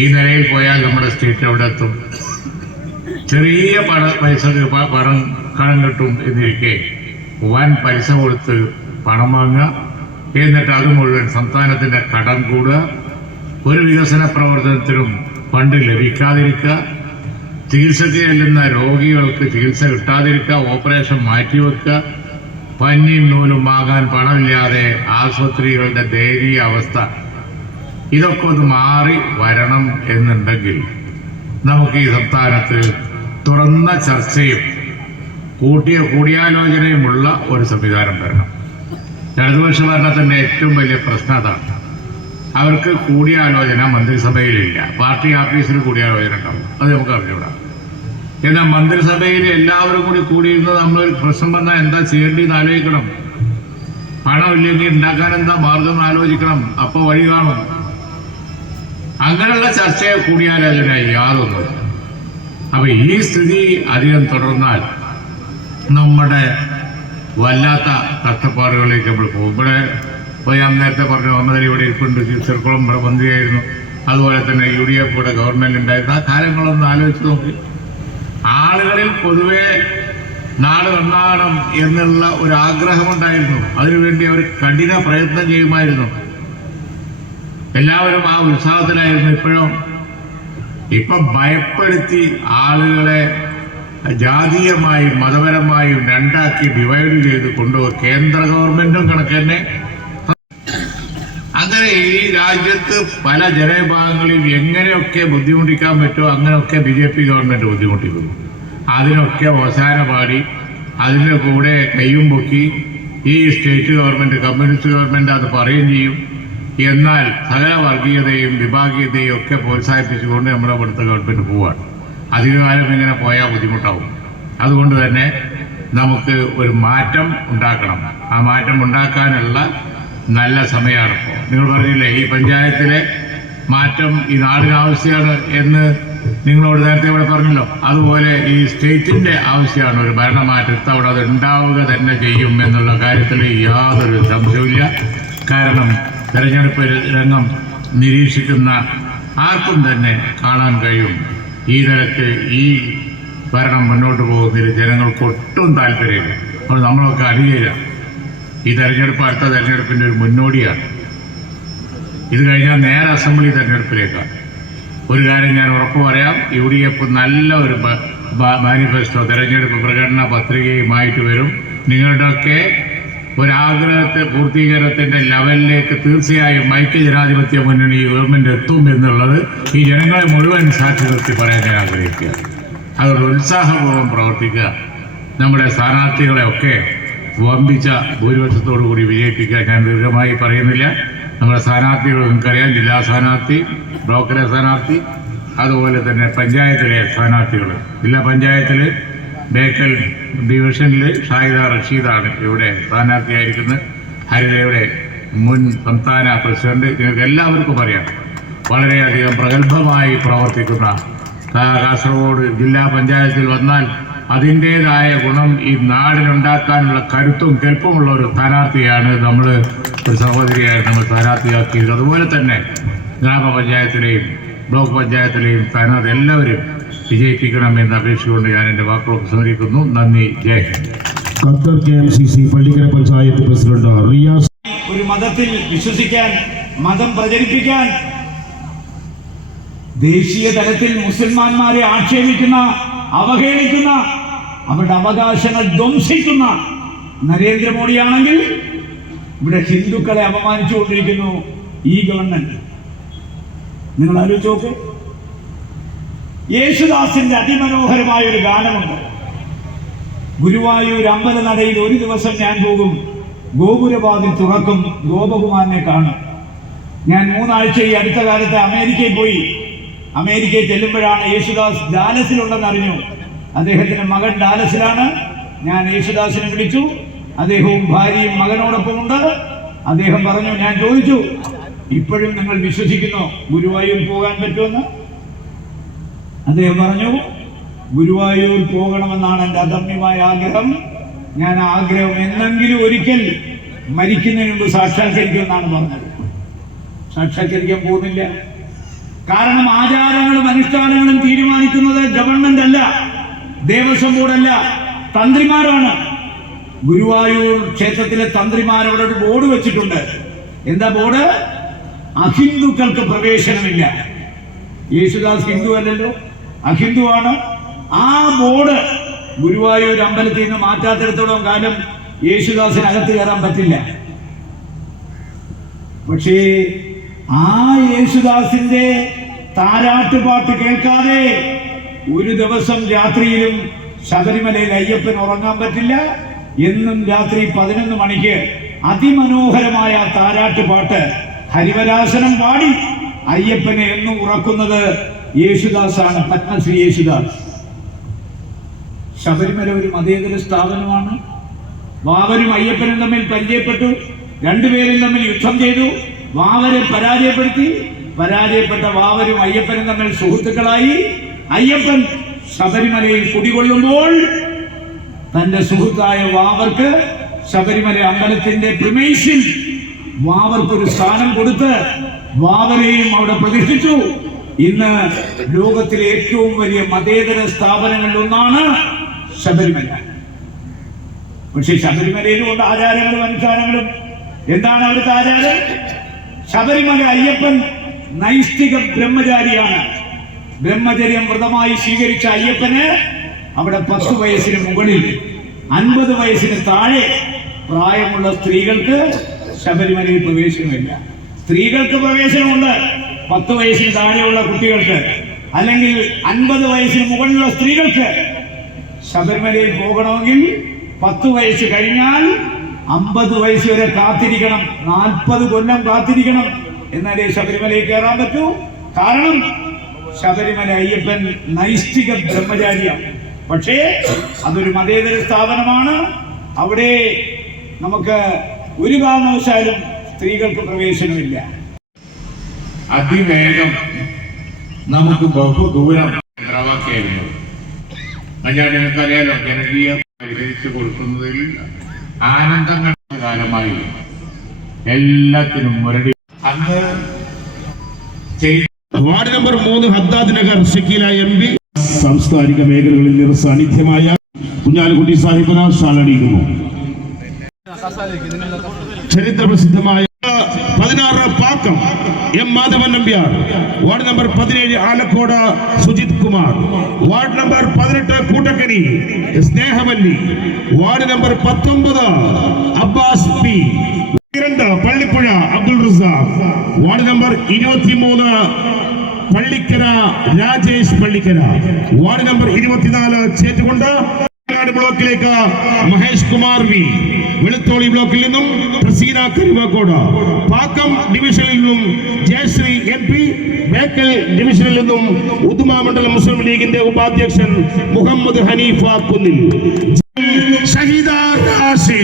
ഈ നിലയിൽ പോയാൽ നമ്മുടെ സ്റ്റേറ്റ് എവിടെ എത്തും? ചെറിയ പൈസ കടം കിട്ടും എന്നിരിക്കെ വൻ പലിശ കൊടുത്ത് പണം വാങ്ങുക, എന്നിട്ട് അത് മുഴുവൻ സംസ്ഥാനത്തിന്റെ കടം കൂടുക, ഒരു വികസന പ്രവർത്തനത്തിനും ഫണ്ട് ലഭിക്കാതിരിക്കുക, ചികിത്സയ്ക്ക് ചെല്ലുന്ന രോഗികൾക്ക് ചികിത്സ കിട്ടാതിരിക്കുക, ഓപ്പറേഷൻ മാറ്റിവെക്കുക, പഞ്ഞിയും നൂലും വാങ്ങാൻ പണമില്ലാതെ ആശുപത്രികളുടെ ദയനീയ അവസ്ഥ. ഇതൊക്കെ ഒന്ന് മാറി വരണം എന്നുണ്ടെങ്കിൽ നമുക്ക് ഈ സംസ്ഥാനത്ത് തുറന്ന ചർച്ചയും കൂടിയാലോചനയുമുള്ള ഒരു സംവിധാനം വരണം. ഇടതുപക്ഷ ഭരണത്തിന്റെ ഏറ്റവും വലിയ പ്രശ്നം അതാണ്. അവർക്ക് കൂടിയാലോചന മന്ത്രിസഭയിലില്ല. പാർട്ടി ഓഫീസിൽ കൂടിയാലോചന ഉണ്ടാവും, അത് നമുക്ക് അറിഞ്ഞുകൂടാ. എന്നാൽ മന്ത്രിസഭയിൽ എല്ലാവരും കൂടി കൂടിയിരുന്നത് നമ്മളൊരു പ്രശ്നം വന്നാൽ എന്താ ചെയ്യേണ്ടതെന്ന് ആലോചിക്കണം. പണമില്ലെങ്കിൽ ഉണ്ടാക്കാൻ എന്താ മാർഗം ആലോചിക്കണം. അപ്പോൾ വഴി കാണും. അങ്ങനെയുള്ള ചർച്ചയെ കൂടിയാലോചന യാതൊന്നുമില്ല. അപ്പൊ ഈ സ്ഥിതി അധികം തുടർന്നാൽ നമ്മുടെ വല്ലാത്ത കഷ്ടപ്പാടുകളിലേക്ക് നമ്മൾ പോകും. ഇവിടെ ഞാൻ നേരത്തെ പറഞ്ഞു, ഒന്നര ഇവിടെ ഇരിപ്പുണ്ട്, ചെറുക്കുളം മന്ത്രിയായിരുന്നു, അതുപോലെ തന്നെ UDF ഇവിടെ ഗവൺമെന്റ് ഉണ്ടായിരുന്നു. ആ കാര്യങ്ങളൊന്ന് ആലോചിച്ച് നോക്കി. ആളുകളിൽ പൊതുവെ നാട് നന്നാകണം എന്നുള്ള ഒരു ആഗ്രഹമുണ്ടായിരുന്നു. അതിനുവേണ്ടി അവർ കഠിന പ്രയത്നം ചെയ്യുമായിരുന്നു. എല്ലാവരും ആ ഉത്സാഹത്തിലായിരുന്നു. ഇപ്പൊ ഭയപ്പെടുത്തി ആളുകളെ ജാതീയമായും മതപരമായും രണ്ടാക്കി ഡിവൈഡ് ചെയ്ത് കൊണ്ടുപോകും. കേന്ദ്ര ഗവൺമെന്റും കണക്ക് തന്നെ. അങ്ങനെ ഈ രാജ്യത്ത് പല ജനവിഭാഗങ്ങളിൽ എങ്ങനെയൊക്കെ ബുദ്ധിമുട്ടിക്കാൻ പറ്റുമോ അങ്ങനെയൊക്കെ BJP ഗവൺമെന്റ് ബുദ്ധിമുട്ടിക്കുന്നു. അതിനൊക്കെ അവസാന പാടി അതിൻ്റെ കൂടെ കയ്യും പൊക്കി ഈ സ്റ്റേറ്റ് ഗവൺമെന്റ്, കമ്മ്യൂണിസ്റ്റ് ഗവൺമെന്റ് അത് പറയുകയും ചെയ്യും. എന്നാൽ സകല വർഗീയതയും വിഭാഗീയതയും ഒക്കെ പ്രോത്സാഹിപ്പിച്ചുകൊണ്ട് നമ്മുടെ ഇവിടുത്തെ ഗവൺമെന്റ് പോവാണ്. അധികകാലം ഇങ്ങനെ പോയാൽ ബുദ്ധിമുട്ടാവും. അതുകൊണ്ട് തന്നെ നമുക്ക് ഒരു മാറ്റം ഉണ്ടാക്കണം. ആ മാറ്റം ഉണ്ടാക്കാനുള്ള നല്ല സമയമാണ് ഇപ്പോൾ. നിങ്ങൾ പറഞ്ഞില്ലേ ഈ പഞ്ചായത്തിലെ മാറ്റം ഈ നാടിന് ആവശ്യമാണ് എന്ന് നിങ്ങളോട് നേരത്തെ ഇവിടെ പറഞ്ഞല്ലോ. അതുപോലെ ഈ സ്റ്റേറ്റിന്റെ ആവശ്യമാണ് ഒരു ഭരണമാറ്റം. അവിടെ അത് ഉണ്ടാവുക തന്നെ ചെയ്യും എന്നുള്ള കാര്യത്തിൽ യാതൊരു സംശയവുമില്ല. കാരണം തെരഞ്ഞെടുപ്പ് രംഗം നിരീക്ഷിക്കുന്ന ആർക്കും തന്നെ കാണാൻ കഴിയും ഈ നിലക്ക് ഈ ഭരണം മുന്നോട്ട് പോകുന്നതിൽ ജനങ്ങൾക്ക് ഒട്ടും താല്പര്യമില്ല. അപ്പോൾ നമ്മളൊക്കെ അറിയില്ല. ഈ തെരഞ്ഞെടുപ്പ് അടുത്ത തെരഞ്ഞെടുപ്പിൻ്റെ ഒരു മുന്നോടിയാണ്. ഇത് കഴിഞ്ഞാൽ നേരെ അസംബ്ലി തെരഞ്ഞെടുപ്പിലേക്കാണ്. ഒരു കാര്യം ഞാൻ ഉറപ്പ് പറയാം, UDF നല്ല ഒരു മാനിഫെസ്റ്റോ തെരഞ്ഞെടുപ്പ് പ്രകടന പത്രികയുമായിട്ട് വരും. നിങ്ങളുടെയൊക്കെ ഒരാഗ്രഹത്തെ പൂർത്തീകരണത്തിന്റെ ലെവലിലേക്ക് തീർച്ചയായും ഐക്യജനാധിപത്യ മുന്നണി ഗവൺമെന്റ് എത്തും എന്നുള്ളത് ഈ ജനങ്ങളെ മുഴുവൻ സാക്ഷി നിർത്തി പറയാൻ ഞാൻ ആഗ്രഹിക്കുക. അതുകൊണ്ട് ഉത്സാഹപൂർവ്വം പ്രവർത്തിക്കുക. നമ്മുടെ സ്ഥാനാർത്ഥികളെ ഒക്കെ വമ്പിച്ച ഭൂരിപക്ഷത്തോടു കൂടി വിജയിപ്പിക്കുക. ഞാൻ ദീർഘമായി പറയുന്നില്ല. നമ്മുടെ സ്ഥാനാർത്ഥികൾ നിങ്ങൾക്കറിയാം, ജില്ലാ സ്ഥാനാർത്ഥി, ബ്ലോക്കിലെ സ്ഥാനാർത്ഥി, അതുപോലെ തന്നെ പഞ്ചായത്തിലെ സ്ഥാനാർത്ഥികൾ. ജില്ലാ പഞ്ചായത്തിൽ ബേക്കൽ ഡിവിഷനിൽ ഷാഹിദ റഷീദാണ് ഇവിടെ സ്ഥാനാർത്ഥിയായിരിക്കുന്നത്. ഹരിതയുടെ മുൻ സംസ്ഥാന പ്രസിഡന്റ്. നിങ്ങൾക്ക് എല്ലാവർക്കും അറിയാം, വളരെയധികം പ്രഗത്ഭമായി പ്രവർത്തിക്കുന്ന കാസർഗോഡ് ജില്ലാ പഞ്ചായത്തിൽ വന്നാൽ അതിൻ്റേതായ ഗുണം ഈ നാടിനുണ്ടാക്കാനുള്ള കരുത്തും കെൽപ്പുമുള്ള ഒരു സ്ഥാനാർത്ഥിയാണ് നമ്മൾ, ഒരു സഹോദരിയാണ് നമ്മൾ സ്ഥാനാർത്ഥിയാക്കിയത്. അതുപോലെ തന്നെ ഗ്രാമപഞ്ചായത്തിലെയും ബ്ലോക്ക് പഞ്ചായത്തിലെയും സ്ഥാനാർത്ഥി എല്ലാവരും വിജയിപ്പിക്കണമെന്ന് അപേക്ഷിച്ചുകൊണ്ട് ഞാൻ എൻ്റെ വാക്കുകളൊക്കെ സമർപ്പിക്കുന്നു. നന്ദി, Jai Hind. Qatar KMCC Pallikkara panchayat president Riyas. ഒരു മതത്തിൽ വിശ്വസിക്കാൻ, മതം പ്രചരിപ്പിക്കാൻ, ദേശീയ തലത്തിൽ മുസൽമാന്മാരെ ആക്ഷേപിക്കുന്ന, അവഹേളിക്കുന്ന, അവരുടെ അവകാശങ്ങൾ ധ്വംസിക്കുന്ന നരേന്ദ്രമോദിയാണെങ്കിൽ ഇവിടെ ഹിന്ദുക്കളെ അപമാനിച്ചുകൊണ്ടിരിക്കുന്നു ഈ ഗവൺമെന്റ്. നിങ്ങൾ ആലോചിച്ച് നോക്ക്. യേശുദാസിന്റെ അതിമനോഹരമായ ഒരു ഗാനമുണ്ട്. ഗുരുവായൂർ അമ്പലനടയിൽ ഒരു ദിവസം ഞാൻ പോകും, ഗോപുരവാതിൽ തുറക്കും, ഗോപകുമാരനെ കാണും. ഞാൻ 3 ആഴ്ച ഈ അടുത്ത കാലത്ത് അമേരിക്കയിൽ പോയി. അമേരിക്കയിൽ ചെല്ലുമ്പോഴാണ് യേശുദാസ് ഡാലസിലുണ്ടെന്ന് അറിഞ്ഞു. അദ്ദേഹത്തിന്റെ മകൻ ഡാലസിലാണ്. ഞാൻ യേശുദാസിനെ വിളിച്ചു. അദ്ദേഹവും ഭാര്യയും മകനോടൊപ്പം ഉണ്ട്. അദ്ദേഹം പറഞ്ഞു, ഞാൻ ചോദിച്ചു, ഇപ്പോഴും നിങ്ങൾ വിശ്വസിക്കുന്നോ ഗുരുവായൂർ പോകാൻ പറ്റുമെന്ന്? അദ്ദേഹം പറഞ്ഞു, ഗുരുവായൂർ പോകണമെന്നാണ് എൻ്റെ അദമ്യമായ ആഗ്രഹം. ഞാൻ ആഗ്രഹം എന്നെങ്കിലും ഒരിക്കൽ മരിക്കുന്നതിന് മുമ്പ് സാക്ഷാത്കരിക്കുമെന്നാണ് പറഞ്ഞത്. സാക്ഷാത്കരിക്കാൻ പോകുന്നില്ല. കാരണം ആചാരങ്ങളും അനുഷ്ഠാനങ്ങളും തീരുമാനിക്കുന്നത് ഗവൺമെന്റ് അല്ല, ദേവസ്വം ബോർഡല്ല, തന്ത്രിമാരാണ്. ഗുരുവായൂർ ക്ഷേത്രത്തിലെ തന്ത്രിമാരവിടെ ഒരു ബോർഡ് വെച്ചിട്ടുണ്ട്. എന്താ ബോർഡ്? അഹിന്ദുക്കൾക്ക് പ്രവേശനമില്ല. യേശുദാസ് ഹിന്ദു അല്ലല്ലോ, അഹിന്ദുവാണ്. ആ ബോർഡ് ഗുരുവായൂർ അമ്പലത്തിൽ നിന്ന് മാറ്റാത്തിടത്തോളം കാലം യേശുദാസിന് അകത്ത് കയറാൻ പറ്റില്ല. പക്ഷേ ആ യേശുദാസിന്റെ താരാട്ടുപാട്ട് കേൾക്കാതെ ഒരു ദിവസം രാത്രിയിലും ശബരിമലയിൽ അയ്യപ്പൻ ഉറങ്ങാൻ പറ്റില്ല. എന്നും രാത്രി 11 മണിക്ക് അതിമനോഹരമായ താരാട്ടുപാട്ട് ഹരിവരാസനം പാടി അയ്യപ്പനെ എന്നും ഉറക്കുന്നത് യേശുദാസാണ്, പത്മശ്രീ യേശുദാസ്. ശബരിമല ഒരു മതേതര സ്ഥാപനമാണ്. വാവരും അയ്യപ്പനും തമ്മിൽ പരിചയപ്പെട്ടു, രണ്ടുപേരും തമ്മിൽ യുദ്ധം ചെയ്തു, വാവരെ പരാജയപ്പെട്ട വാവരും അയ്യപ്പനും തമ്മിൽ സുഹൃത്തുക്കളായി. അയ്യപ്പൻ ശബരിമലയിൽ കുടികൊള്ളുമ്പോൾ തന്റെ സുഹൃത്തായ വാവർക്ക് ശബരിമല അമ്പലത്തിന്റെ പ്രിമേഷ്യൻ വാവർക്കൊരു സ്ഥാനം കൊടുത്ത് വാവരെയും അവിടെ പ്രതിഷ്ഠിച്ചു. ഇന്ന് ലോകത്തിലെ ഏറ്റവും വലിയ മതേതര സ്ഥാപനങ്ങളിൽ ഒന്നാണ് ശബരിമല. പക്ഷെ ശബരിമലയിലും ഉണ്ട് ആചാരങ്ങളും അനുഷ്ഠാനങ്ങളും. എന്താണ് അവിടുത്തെ ആചാരം? ശബരിമല അയ്യപ്പൻ നൈഷ്ഠിക ബ്രഹ്മചാരിയാണ്. ബ്രഹ്മചര്യം വ്രതമായി സ്വീകരിച്ച അയ്യപ്പന് അവിടെ 10 വയസ്സിന് മുകളിൽ 50 വയസ്സിന് താഴെ പ്രായമുള്ള സ്ത്രീകൾക്ക് ശബരിമലയിൽ പ്രവേശനമില്ല. സ്ത്രീകൾക്ക് പ്രവേശനമുണ്ട് 10 വയസ്സിന് താഴെയുള്ള കുട്ടികൾക്ക്, അല്ലെങ്കിൽ 50 വയസ്സിന് മുകളിലുള്ള സ്ത്രീകൾക്ക്. ശബരിമലയിൽ പോകണമെങ്കിൽ 10 വയസ്സ് കഴിഞ്ഞാൽ 50 വയസ്സ് വരെ കാത്തിരിക്കണം, 40 കൊല്ലം കാത്തിരിക്കണം, എന്നാലേ ശബരിമലയിൽ കയറാൻ പറ്റൂ. കാരണം ശബരിമല അയ്യപ്പൻ നൈഷ്ഠിക ബ്രഹ്മചാരിയാണ്. പക്ഷേ അതൊരു മതേതര സ്ഥാപനമാണ്. അവിടെ നമുക്ക് ഒരു കാരണവശാലും സ്ത്രീകൾക്ക് പ്രവേശനമില്ല. അതിവേഗം നമുക്ക് ബഹുദൂരം ദ്രവാക്കിയായിരുന്നു. ഞാൻ നിങ്ങൾക്കറിയാലോ, ജനകീയ പരിഹരിച്ചു കൊടുക്കുന്നതിൽ ആനന്ദം കണ്ട കാലമായി എല്ലാത്തിനും മുരടി. അന്ന് ward number 3 Haddad Nagar Shakeela MP സാംസ്കാരിക മേഖലകളിൽ നിറസാന്നിധ്യമായ കുഞ്ഞാലിക്കുട്ടി സാഹിബിന് ഷാളടിക്കുന്നു. ചരിത്രപ്രസിദ്ധമായ 16 Pakkam M Madhavan Nambiar, ward number 17 Alakode Sujith Kumar, ward number 18 Koottakkani Snehavalli, ward number 19 Abbas P, Pallippuzha Abdul Razak, ward number 23 Pallikkara Rajesh Pallikkara, ward number 24 Chettukundu ബ്ലോക്കിലേക്ക് മഹേഷ് കുമാർ V, വെളുത്തോളി ബ്ലോക്കിൽ നിന്നും പ്രസീന കരുവാക്കോട്, പാക്കം ഡിവിഷനിൽ നിന്നും ജയശ്രീ MP, ബേക്കൽ ഡിവിഷനിൽ നിന്നും ഉദുമ മണ്ഡലം മുസ്ലിം ലീഗിന്റെ ഉപാധ്യക്ഷൻ മുഹമ്മദ് ഹനീഫ കുന്നിൽ, ഷഹീദ റാഷി.